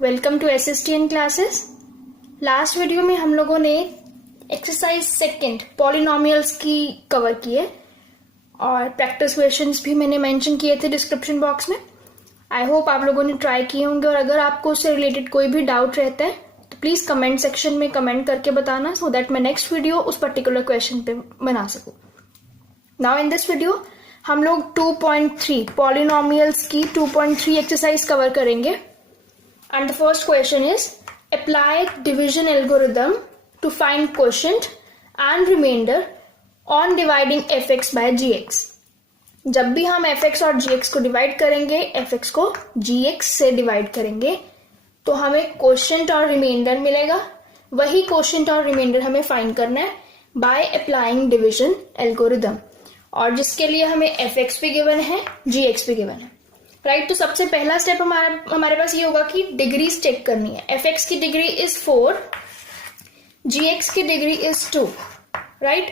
Welcome to SSTN classes. Last video में हम लोगों ने एक्सरसाइज सेकंड पॉलिनोमियल्स की कवर की है और प्रैक्टिस क्वेश्चंस भी मैंने मेंशन किए थे डिस्क्रिप्शन बॉक्स में। आई होप आप लोगों ने ट्राई किए होंगे और अगर आपको उससे रिलेटेड कोई भी डाउट रहता है तो प्लीज कमेंट सेक्शन में कमेंट करके बताना सो दैट मैं नेक्स्ट वीडियो उस पर्टिकुलर क्वेश्चन पे बना सकूं। नाउ इन दिस वीडियो हम लोग 2.3 पॉलिनोमियल्स की 2.3 एक्सरसाइज कवर करेंगे। And the first question is apply division algorithm to find quotient and remainder on dividing fx by gx। जब भी हम fx और gx को डिवाइड करेंगे, fx को gx से डिवाइड करेंगे तो हमें क्वोशिएंट और रिमाइंडर मिलेगा। वही क्वोशिएंट और रिमाइंडर हमें फाइंड करना है बाय अप्लाइंग डिविजन एल्गोरिथम, और जिसके लिए हमें fx भी गिवन है, gx भी गिवन है। राइट तो सबसे पहला स्टेप हमारे पास ये होगा कि डिग्रीज चेक करनी है। fx की डिग्री इज 4, gx की डिग्री इज 2। राइट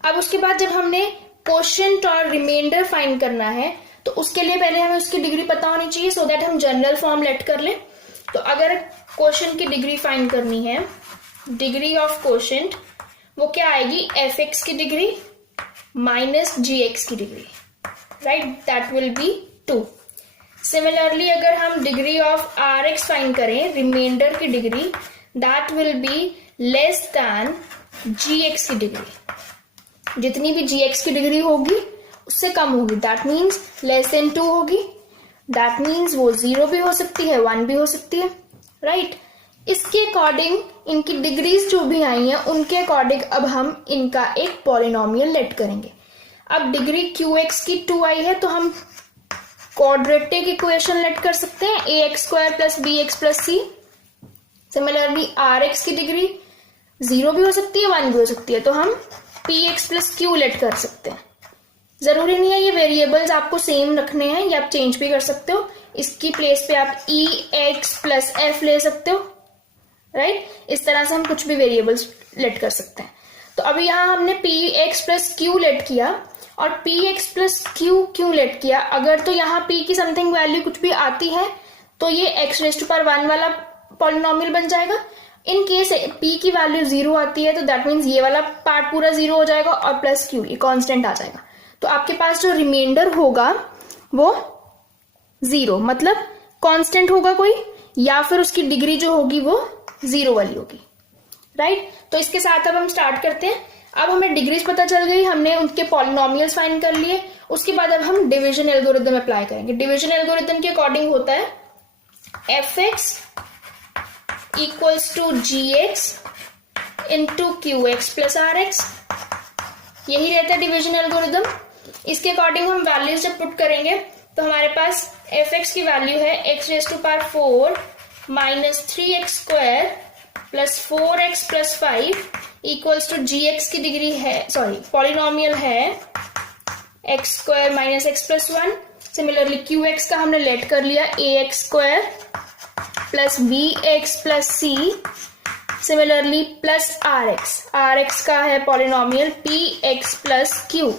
अब उसके बाद जब हमने क्वोशिएंट और रिमाइंडर फाइंड करना है तो उसके लिए पहले हमें उसकी डिग्री पता होनी चाहिए सो दैट हम जनरल फॉर्म लेट कर लें। तो अगर क्वोशिएंट की डिग्री फाइंड करनी है, डिग्री ऑफ क्वोशिएंट वो क्या आएगी, fx की डिग्री माइनस gx की degree. Right that will be 2। Similarly अगर हम डिग्री ऑफ Rx फाइंड करें, रिमाइंडर की degree, that will be less than Gx की डिग्री। जितनी भी Gx की डिग्री होगी उससे कम होगी, दैट मीन्स लेस देन 2 होगी। दैट मीन्स वो 0 भी हो सकती है, 1 भी हो सकती है। राइट इसके अकॉर्डिंग इनकी डिग्रीज जो भी आई हैं उनके अकॉर्डिंग अब हम इनका एक पॉलिनोमियल लेट करेंगे। अब डिग्री Qx की 2 आई है तो हम क्वाड्रेटिक इक्वेशन लेट कर सकते हैं, ax square plus bx plus c। Similarly Rx की डिग्री 0 भी हो सकती है, 1 भी हो सकती है, तो हम px प्लस q लेट कर सकते हैं। जरूरी नहीं है ये वेरिएबल्स आपको सेम रखने हैं, या आप चेंज भी कर सकते हो। इसकी प्लेस पे आप ex प्लस f ले सकते हो। राइट इस तरह से हम कुछ भी वेरिएबल्स लेट कर सकते हैं। तो अभी यहाँ हमने px प्लस q लेट किया और px प्लस क्यू लेट किया। अगर तो यहाँ p की समथिंग वैल्यू कुछ भी आती है तो ये x रेज़ टू पावर 1 वाला पॉलिनोमियल बन जाएगा। इन केस p की वैल्यू 0 आती है तो दैट मीन्स ये वाला पार्ट पूरा 0 हो जाएगा और प्लस q ये कांस्टेंट आ जाएगा। तो आपके पास जो रिमाइंडर होगा वो 0 मतलब कांस्टेंट होगा कोई, या फिर उसकी डिग्री जो होगी वो 0 वाली होगी। राइट तो इसके साथ अब हम स्टार्ट करते हैं। अब हमें डिग्रीज पता चल गई, हमने उनके पॉलिनोमियल्स फाइंड कर लिए। उसके बाद अब हम डिवीजन एल्गोरिथम अप्लाई करेंगे। डिवीजन एल्गोरिथम के अकॉर्डिंग होता है fx equals to gx into qx plus rx। यही रहता है डिवीजन एल्गोरिथम। इसके अकॉर्डिंग हम वैल्यूज जब पुट करेंगे तो हमारे पास fx की वैल्यू है x raise to power 4 minus 3x square plus 4x plus 5 equals to gx की डिग्री है, सॉरी पॉलिनोमियल है x square minus x plus 1। Similarly qx का हमने लेट कर लिया ax square plus bx plus c। Similarly plus rx का है polynomial px plus q।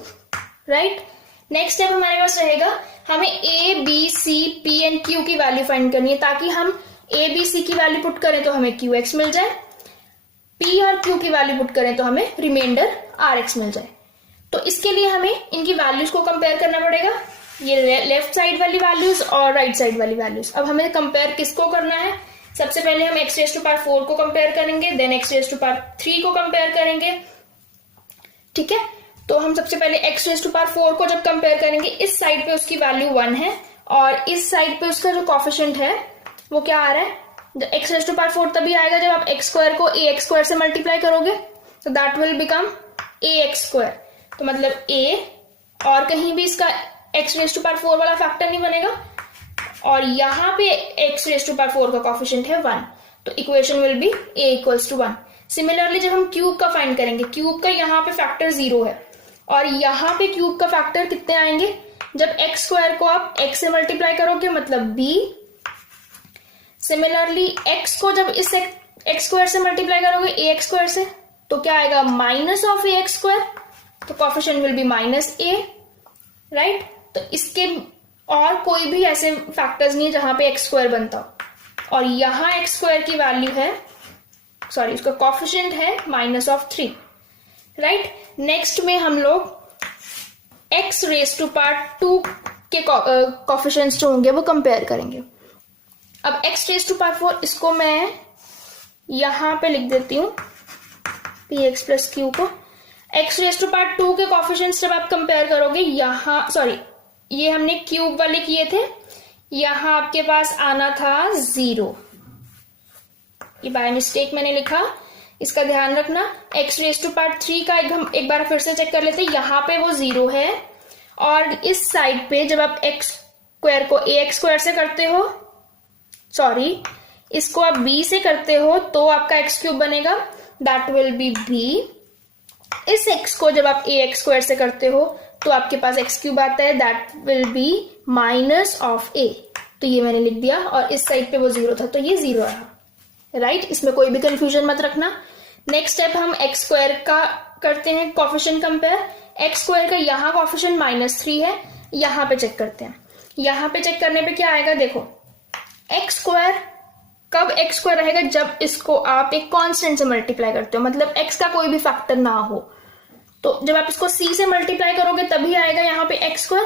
Right next step हमारे पास रहेगा, हमें a b c p and q की वैल्यू फाइंड करनी है ताकि हम a b c की वैल्यू पुट करें तो हमें qx मिल जाए, p और q की वैल्यू पुट करें तो हमें रिमाइंडर rx मिल जाए। तो इसके लिए हमें इनकी वैल्यूज को कंपेयर करना पड़ेगा, ये लेफ्ट साइड वाली वैल्यूज और राइट साइड वाली वैल्यूज। अब हमें कंपेयर किसको करना है, सबसे पहले हम x रेज़ टू पावर 4 को कंपेयर करेंगे, then x raise to power 3 को कंपेयर करेंगे। ठीक है तो हम सबसे पहले x रेज़ टू पावर 4 को जब कंपेयर करेंगे, इस साइड पे उसकी वैल्यू 1 है और इस साइड पे उसका जो कोफिशिएंट है वो क्या आ रहा है, x रेज़ टू पावर 4 तभी आएगा जब आप x स्क्वायर को ax स्क्वायर से मल्टीप्लाई करोगे, तो that will become ax square. तो मतलब a और कहीं भी इसका x रेज़ टू पावर 4 वाला फैक्टर नहीं बनेगा और यहाँ पे x रेज़ टू पावर 4 का कोफिशिएंट है 1, तो equation will be a equals to 1। Similarly जब हम क्यूब का फाइंड करेंगे, क्यूब का यहाँ पे फैक्टर 0 है और यहाँ पे क्यूब का फैक्टर कितने आएंगे, जब x स्क्वायर को आप x से मल्टीप्लाई करोगे मतलब b। सिमिलरली x को जब इस x स्क्वायर से मल्टीप्लाई करोगे ax स्क्वायर से तो क्या आएगा, माइनस ऑफ ax स्क्वायर, तो coefficient will be minus a। Right तो इसके और कोई भी ऐसे फैक्टर्स नहीं है जहां पे x स्क्वायर बनता हो। और यहाँ एक्स स्क्वायर की वैल्यू है, सॉरी उसका कोफिशिएंट है -3, राइट। नेक्स्ट में हम लोग x रेज टू पावर 2 के कोफिशिएंट्स जो होंगे वो कंपेयर करेंगे। अब x रेज टू पावर 4 इसको मैं यहां पे लिख देती हूं px प्लस q को। x रेज टू पावर 2 के कोफिशिएंट्स जब आप कंपेयर करोगे, यहां सॉरी ये हमने क्यूब वाले किए थे, यहां आपके पास आना था 0, ये बाय मिस्टेक मैंने लिखा, इसका ध्यान रखना। x रेज टू पावर 3 का हम एक बार फिर से चेक कर लेते हैं, यहाँ पे वो 0 है, और इस साइड पे जब आप x स्क्वायर को ax स्क्वायर से करते हो, सॉरी इसको आप b से करते हो तो आपका x क्यूब बनेगा, दैट विल बी b। इस x को जब आप ax स्क्वायर से करते हो तो आपके पास x क्यूब आता है, that will be minus of a। तो ये मैंने लिख दिया, और इस साइड पे वो 0 था तो ये 0 आया, राइट। इसमें कोई भी कंफ्यूजन मत रखना। नेक्स्ट स्टेप हम एक्स स्क्वायर का करते हैं कोफिशिएंट कंपेयर। एक्स स्क्वायर का यहाँ कोफिशिएंट -3 है, यहाँ पे चेक करते हैं। यहाँ पे चेक करने पे क्या आएगा, देखो एक्स स्क्वायर कब एक्स स्क्वायर रहेगा, जब इसको आप एक कांस्टेंट से मल्टीप्लाई करते हो, मतलब एक्स का कोई भी फैक्टर ना हो। तो जब आप इसको c से मल्टीप्लाई करोगे तभी आएगा यहाँ पे एक्स स्क्वायर।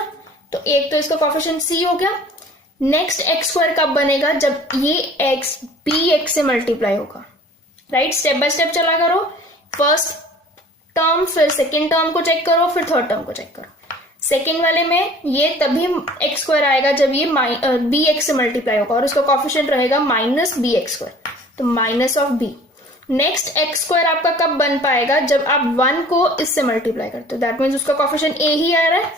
तो एक तो इसका कोफिशिएंट c हो गया। नेक्स्ट एक्स स्क्वायर कब बनेगा, जब ये x bx से मल्टीप्लाई होगा, राइट। स्टेप बाय स्टेप चला करो, फर्स्ट टर्म फिर सेकेंड टर्म को चेक करो, फिर थर्ड टर्म को चेक करो। सेकेंड वाले में ये तभी एक्स स्क्वायर आएगा जब ये bx से मल्टीप्लाई होगा, और उसका कोफिशिएंट रहेगा -bx स्क्वायर, तो minus of b। Next x square आपका कब बन पाएगा, जब आप 1 को इससे मल्टीप्लाई करते हो, दैट मीन्स उसका कोफिशिएंट a ही आ रहा है,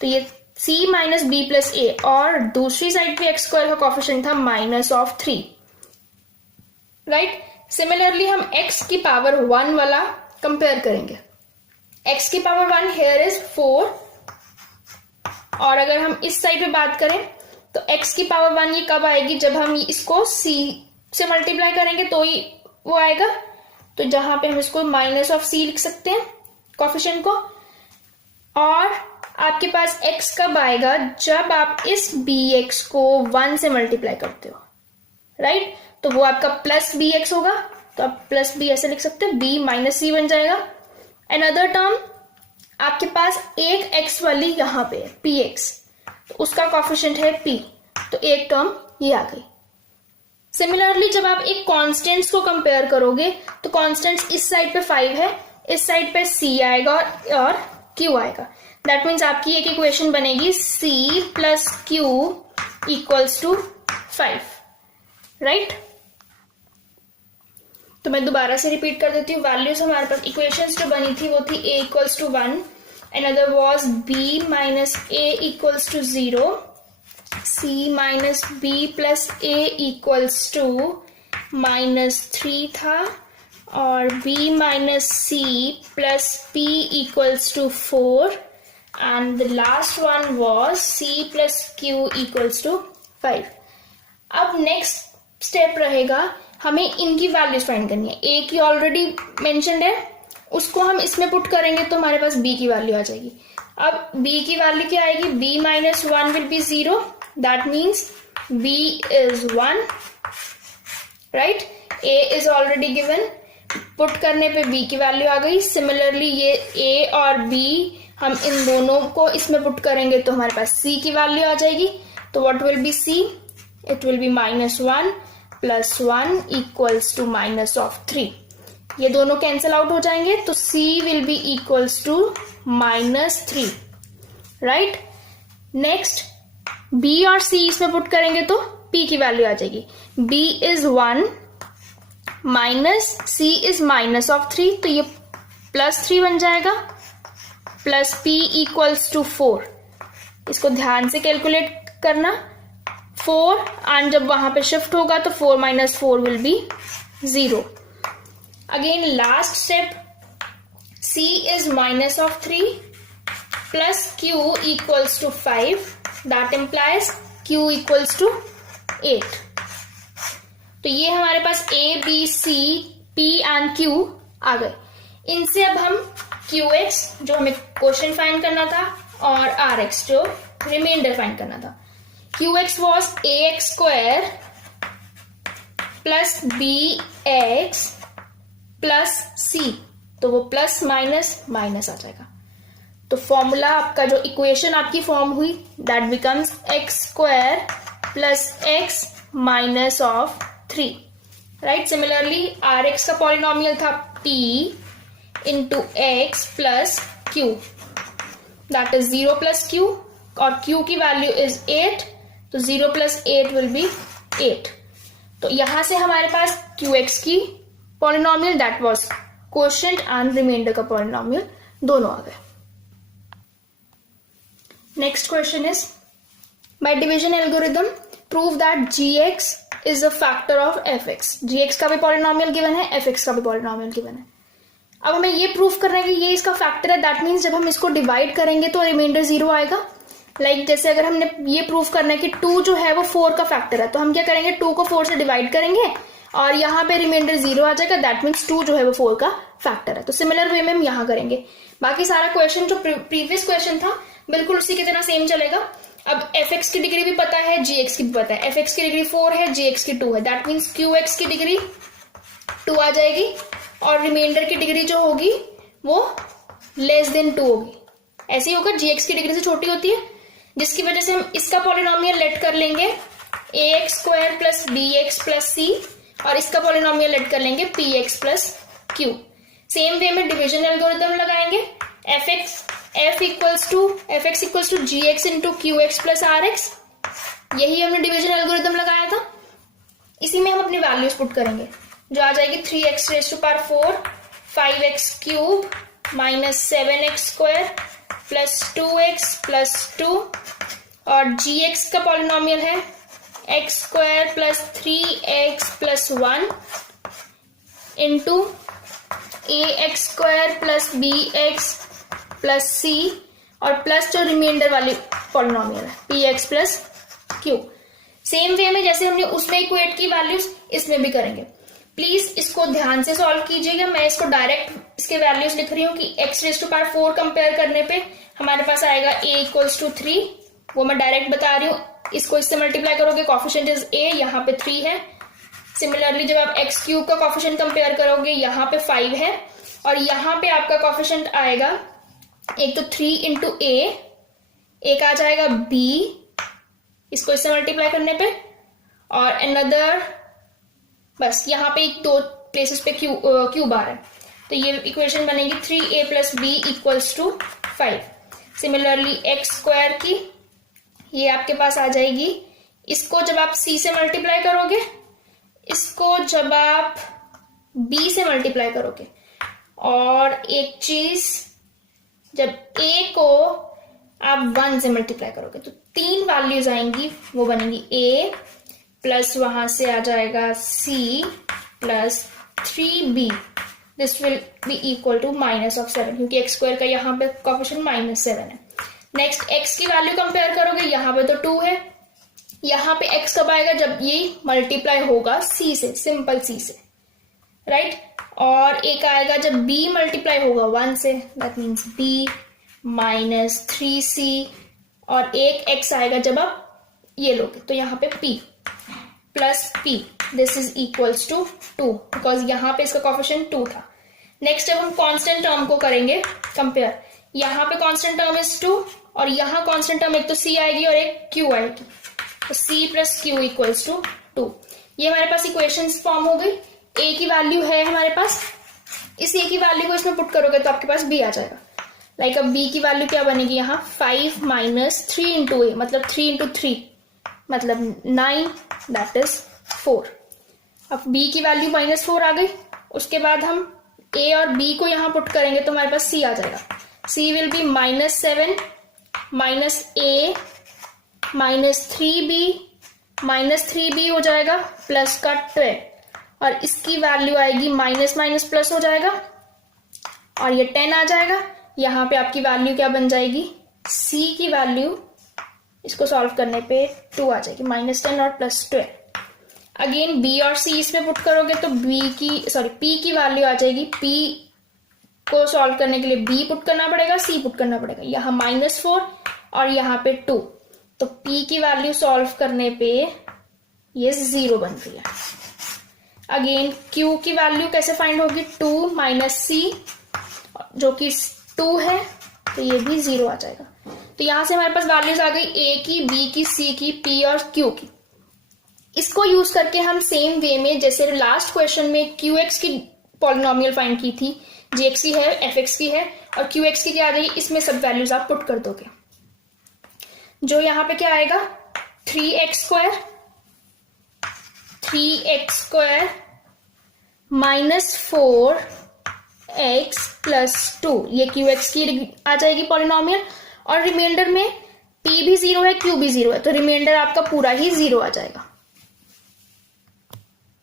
तो ये c माइनस बी प्लस ए, और दूसरी साइड पे एक्स स्क्वायर का कोफिशिएंट था -3, राइट। सिमिलरली हम x की पावर 1 वाला कंपेयर करेंगे। x की पावर 1 हेयर इज 4, और अगर हम इस साइड पे बात करें तो x की पावर 1 ये कब आएगी, जब हम इसको c से मल्टीप्लाई करेंगे तो ही वो आएगा। तो जहां पे हम इसको -c लिख सकते हैं कोफिशिएंट को। और आपके पास x कब आएगा, जब आप इस bx को 1 से मल्टीप्लाई करते हो, राइट। तो वो आपका +bx होगा, तो आप +b ऐसे लिख सकते हो, b - c बन जाएगा। अनदर टर्म आपके पास एक x वाली यहाँ पे px, तो उसका कोफिशिएंट है p, तो एक टर्म ये आ गई। सिमिलरली जब आप एक कॉन्स्टेंट्स को कंपेयर करोगे तो कॉन्स्टेंट्स इस साइड पे 5 है, इस साइड पे c आएगा और q आएगा। दैट मीन्स आपकी एक इक्वेशन बनेगी c plus q equals to 5, right. तो मैं दोबारा से रिपीट कर देती हूँ। वैल्यूज हमारे पास इक्वेशंस जो बनी थी वो थी a equals to 1, another was b minus a equals to 0, c minus b plus a equals to -3 था, और b minus c plus p equals to 4, and the last one was c plus q equals to 5. अब next step रहेगा, हमें इनकी values find करनी है। a की already mentioned है, उसको हम इसमें पुट करेंगे तो हमारे पास b की वैल्यू आ जाएगी। अब b की वैल्यू क्या आएगी, b minus 1 will be 0, that means b is 1, right। a is already given, put करने पे b की वैल्यू आ गई। सिमिलरली ये a और b हम इन दोनों को इसमें पुट करेंगे तो हमारे पास c की वैल्यू आ जाएगी। तो what will be c, it will be -1 + 1 equals to -3। ये दोनों कैंसिल आउट हो जाएंगे, तो c will be equals to -3, right. Next b और c इसमें पुट करेंगे तो p की वैल्यू आ जाएगी। b is 1 minus c is -3, तो ये +3 बन जाएगा, प्लस p इक्वल्स टू 4। इसको ध्यान से कैलकुलेट करना, 4, एंड जब वहां पे शिफ्ट होगा तो 4 - 4 will be 0। Again last step, c is -3 plus q equals to 5, that implies q equals to 8। तो ये हमारे पास a, b, c, p and q आ गए। इनसे अब हम qx जो हमें क्वेश्चन फाइंड करना था और rx जो रिमाइंडर फाइंड करना था। qx was ax square plus B X plus C, तो वो प्लस माइनस माइनस आ जाएगा। तो फॉर्मूला आपका जो इक्वेशन आपकी फॉर्म हुई that becomes x square plus x minus of 3, right. Similarly R x का पॉलिनोमियल था p into x plus q, that is 0 plus q, और q की वैल्यू इज 8, तो 0 प्लस 8 विल बी 8। तो यहां से हमारे पास qx की polynomial that was quotient and remainder का पॉलिनोमियल दोनों आ गए। Next question is by division algorithm prove that gx is a factor of fx। gx का भी पॉलिनोमियल गिवन है, fx का भी पॉलिनोमियल गिवन है। अब हमें ये प्रूव करना है कि ये इसका फैक्टर है, दैट मीन्स जब हम इसको डिवाइड करेंगे तो रिमाइंडर 0 आएगा। जैसे अगर हमने ये प्रूव करना है कि 2 जो है वो 4 का फैक्टर है, तो हम क्या करेंगे, 2 को 4 से डिवाइड करेंगे और यहाँ पे रिमाइंडर 0 आ जाएगा, दैट मीन्स 2 जो है वो 4 का फैक्टर है। तो सिमिलर वे में हम यहाँ करेंगे। बाकी सारा क्वेश्चन जो प्रीवियस क्वेश्चन था बिल्कुल उसी की तरह सेम चलेगा। अब fx की डिग्री भी पता है, gx की भी पता है। fx की डिग्री 4 है, gx की 2 है, दैट मीन्स qx की डिग्री 2 आ जाएगी और रिमाइंडर की डिग्री जो होगी वो लेस देन 2 होगी। ऐसे ही होगा, gx की डिग्री से छोटी होती है, जिसकी वजह से हम इसका पॉलिनोमियल लेट कर लेंगे ax square plus bx plus c, और इसका पॉलिनोमियल लेट कर लेंगे px plus q। Same way में डिवीजन एल्गोरिथम लगाएंगे, f equals to gx into qx plus rx। यही हमने डिवीजन एल्गोरिथम लगाया था। इसी में हम अपनी वैल्यूज पुट करेंगे, जो आ जाएगी 3x raise to power 4, 5x cube minus 7x square plus 2x plus 2, और gx का पॉलिनोमियल है x square plus 3x plus 1 into ax square plus bx plus c, और प्लस जो रिमाइंडर वाली पॉलिनोमियल है px plus q। Same way में जैसे हमने उसमें इक्वेट की वैल्यूज इसमें भी करेंगे। प्लीज इसको ध्यान से सॉल्व कीजिएगा। मैं इसको डायरेक्ट इसके वैल्यूज लिख रही हूँ कि x raise to power 4 compare करने पे हमारे पास आएगा a इक्वल्स टू 3, वो मैं डायरेक्ट बता रही हूँ। इसको इससे मल्टीप्लाई करोगे, कॉफिशिएंट इज a, यहाँ पे 3 है। सिमिलरली जब आप x क्यूब का कॉफिशिएंट कंपेयर करोगे, यहाँ पे 5 है, और यहाँ पे आपका कॉफिशिएंट आएगा एक तो 3 इंटू a, एक आ जाएगा b इसको इससे मल्टीप्लाई करने पे, और अनदर, बस यहाँ पे एक 2 प्लेसेस पे क्यूब आ रहा है, तो ये इक्वेशन बनेगी 3a plus B equals to 5। Similarly x square की ये आपके पास आ जाएगी, इसको जब आप c से मल्टीप्लाई करोगे, इसको जब आप b से मल्टीप्लाई करोगे, और एक चीज जब a को आप 1 से मल्टीप्लाई करोगे, तो 3 वैल्यूज आएंगी, वो बनेगी a प्लस वहां से आ जाएगा c plus 3b, this will be equal to minus of 7, क्योंकि एक्स स्क्वायर का यहाँ पे कोएफिशिएंट -7 है। नेक्स्ट x की वैल्यू कंपेयर करोगे, यहाँ पे तो 2 है, यहाँ पे x कब आएगा, जब ये मल्टीप्लाई होगा c से, सिंपल c से, राइट। और एक आएगा जब b मल्टीप्लाई होगा 1 से, that means b minus 3c, और एक x आएगा जब आप ये लोगे, तो यहाँ पे p plus p, this is equals to 2, because यहाँ पे इसका कोएफिशिएंट 2 था। नेक्स्ट जब हम कांस्टेंट टर्म को करेंगे कंपेयर, यहाँ पे कांस्टेंट टर्म इज 2, और यहाँ कांस्टेंट टर्म एक तो c आएगी और एक q आएगी, तो c plus q equals to 2। ये हमारे पास इक्वेशंस फॉर्म हो गई। a की वैल्यू है हमारे पास, इस a की वैल्यू को इसमें पुट करोगे तो आपके पास b आ जाएगा। लाइक अब b की वैल्यू क्या बनेगी, यहाँ 5 माइनस 3 इंटू a, मतलब 3 इंटू 3 मतलब 9, दैट इज 4। अब b की वैल्यू -4 आ गई। उसके बाद हम a और b को यहाँ पुट करेंगे तो हमारे पास c आ जाएगा। c will B -7 minus a minus 3b हो जाएगा प्लस का 12, और इसकी वैल्यू आएगी माइनस माइनस प्लस हो जाएगा, और ये 10 आ जाएगा। यहाँ पे आपकी वैल्यू क्या बन जाएगी, c की वैल्यू इसको सॉल्व करने पे 2 आ जाएगी, -10 और +12। अगेन b और c इसमें पुट करोगे तो p की वैल्यू आ जाएगी, p को सॉल्व करने के लिए b पुट करना पड़ेगा, c पुट करना पड़ेगा, यहाँ -4 और यहाँ पे 2, तो p की वैल्यू सॉल्व करने पे ये 0 बन रही है। अगेन q की वैल्यू कैसे फाइंड होगी, 2 माइनस सी जो कि 2 है, तो ये भी 0 आ जाएगा। तो यहां से हमारे पास वैल्यूज आ गई a की, b की, c की, p और q की। इसको यूज करके हम सेम वे में जैसे लास्ट क्वेश्चन में qx की पॉलिनोमियल फाइंड की थी, gx की है, fx की है और qx की क्या आ जाएगी, इसमें सब वैल्यूज आप पुट कर दोगे। जो यहाँ पे क्या आएगा, 3x माइनस 4x प्लस 2, ये qx की आ जाएगी पॉलिनोमियल। और रिमाइंडर में p भी 0 है, q भी 0 है, तो रिमाइंडर आपका पूरा ही 0 आ जाएगा।